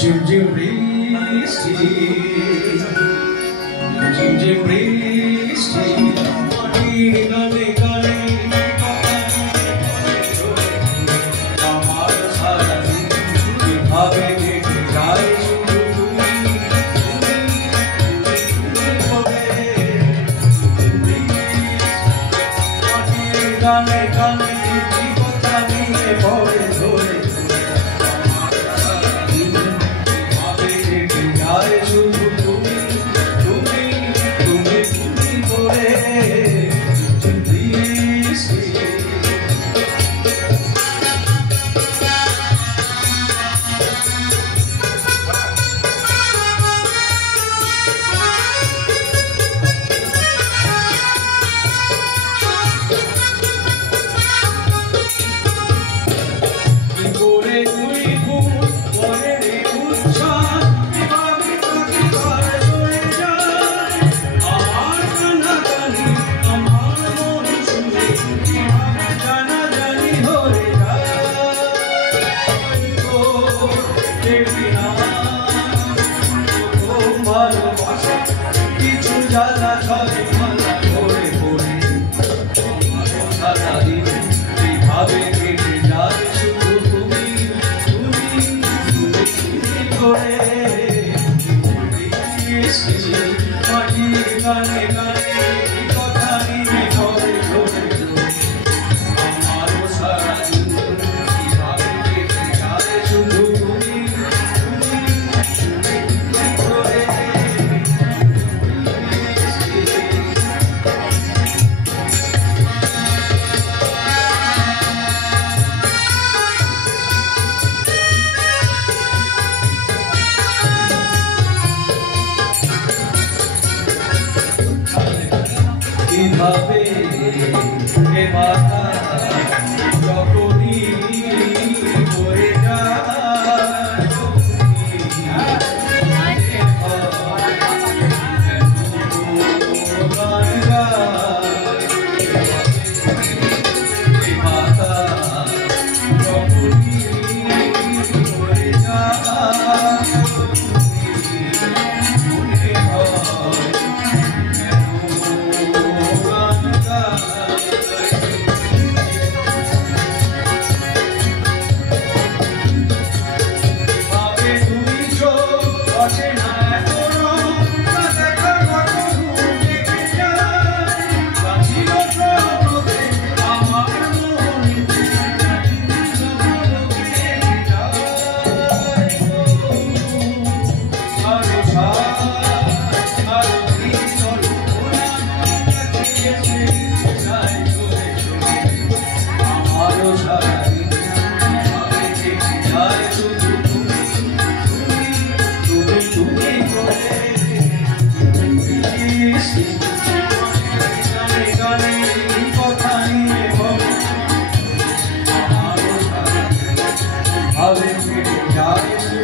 ঝিমঝিম বৃষ্টি ঝিমঝিম বৃষ্টি মাটির গানে গানে আমার সারাদিন কিভাবে কেটে যায় শুধু মাটির গানে গানে কথা নিয়ে পড়ে ধরে গানে গানে কথা নিয়ে পড়ে ধরে আমারও সারাদিন কিভাবে কেটে যায় শুধু তুমি করে কিভাবে এ মাথা যখনই হয়ে যায় মাথা যখনই হয়ে যায় I'll